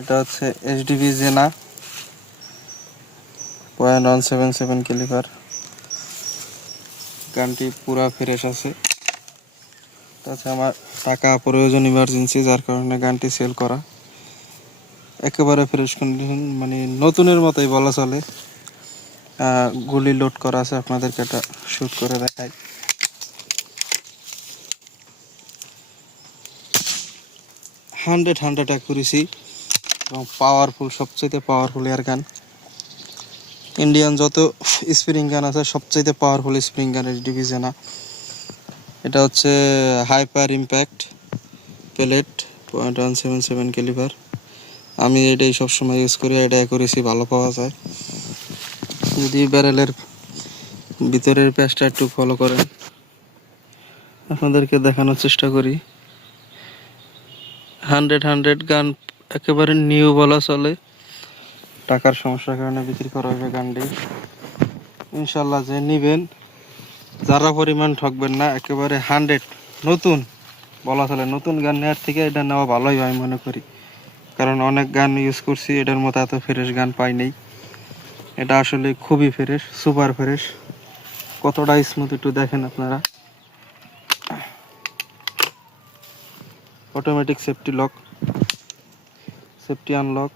এটা হচ্ছে এইচডিবি জেনা 0.177 ক্যালিপার। গানটি পুরা ফ্রেশ আছে। তাছাড়া আমার টাকা প্রয়োজন ইমার্জেন্সি, যার কারণে গানটি সেল করা। একেবারে ফ্রেশ কন্ডিশন, মানে নতুনের মতোই বলা চলে। গুলি লোড করা আছে, আপনাদেরকে এটা শুট করে দেখাই। হান্ড্রেড অ্যাকুরেসি এবং পাওয়ারফুল, সবচেয়ে পাওয়ারফুল এয়ার গান। ইন্ডিয়ান যত স্প্রিং গান আছে সবচেয়ে পাওয়ারফুল স্প্রিং গান এইচডিবি জেনা। এটা হচ্ছে হাইপার ইম্প্যাক্ট প্যালেট 0.177 ক্যালিপার। আমি এটাই সবসময় ইউজ করি, এটা অ্যাকুরেসি ভালো পাওয়া যায়। যদি ব্যারেলের ভিতরের প্যাচটা একটু ফলো করেন, আপনাদেরকে দেখানোর চেষ্টা করি। 100 গান একেবারে নিউ বলা চলে। টাকার সমস্যার কারণে বিক্রি করা হবে গানটি। ইনশাল্লাহ যে নিবেন, যারা পরিমাণ ঠকবেন না। একেবারে 100 নতুন বলা চলে। নতুন গান নেওয়ার থেকে এটা নেওয়া ভালোই আমি মনে করি, কারণ অনেক গান ইউজ করছি, এটার মতো এত ফ্রেশ গান পাই নাই। এটা আসলে খুবই ফ্রেশ, সুপার ফ্রেশ। কতটা স্মুথ একটু দেখেন আপনারা। Automatic safety lock, safety unlock,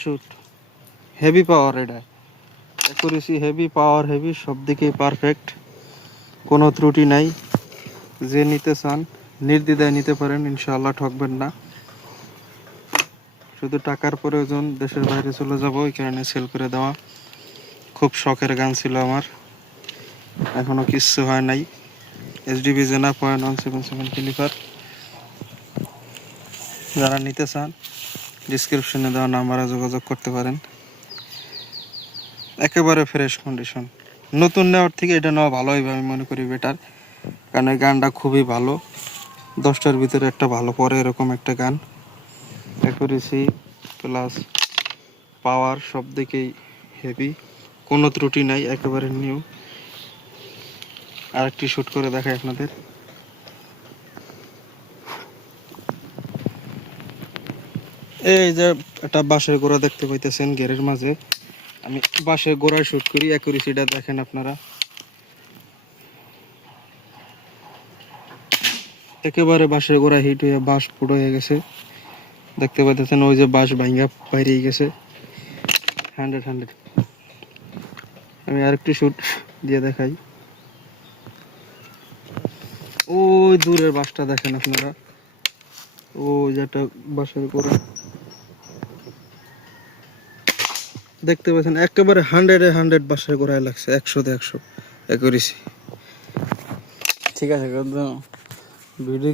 shoot. Heavy power, এটা অ্যাকুরেসি হেভি, পাওয়ার হেভি, সব দিকেই পারফেক্ট, কোনো ত্রুটি নাই। যে নিতে চান নির্দ্বিধায় নিতে পারেন, ইনশাআল্লাহ ঠকবেন না। শুধু টাকার প্রয়োজন, দেশের বাইরে চলে যাব, এই কারণে সেল করে দেওয়া। খুব শখের গান ছিল আমার, এখনো কিচ্ছু হয় নাই। এইচডিবি জেনা 0.177 ক্যালিপার। যারা নিতে চান ডিসক্রিপশনে দেওয়া নাম্বারে যোগাযোগ করতে পারেন। একেবারে ফ্রেশ কন্ডিশন। নতুন নেওয়ার থেকে এটা নেওয়া ভালো হবে আমি মনে করি, বেটার। কারণ এই গানটা খুবই ভালো, 10টার ভিতরে একটা ভালো পরে এরকম একটা গান। অ্যাকুরেসি প্লাস পাওয়ার সব দিকেই হেভি, কোনো ত্রুটি নাই, একেবারে নিউ। আরেকটি শুট করে দেখাই আপনাদের। এই যে একটা বাঁশের গোড়া দেখতে পাইতেছেন গেরের মাঝে, আমি বাঁশের গোড়ায় শুট করি। অ্যাকুরেসিটা দেখেন আপনারা, একেবারে বাঁশের গোড়া হিট হয়ে বাঁশ ফুটো হয়ে গেছে। দেখতে পাইতেছেন ওই যে বাঁশ ভাঙ্গা বাইরে গেছে। 100 আমি আরেকটি শুট দিয়ে দেখাই। ওই দূরের বাঁশটা দেখেন আপনারা, ওই যেটা বাঁশের গোড়া দেখতে পাচ্ছেন, একেবারে 100 বাঁশের গোড়ায় লাগছে, 100-তে 100 অ্যাকুরেসি। ঠিক আছে, ভিডিও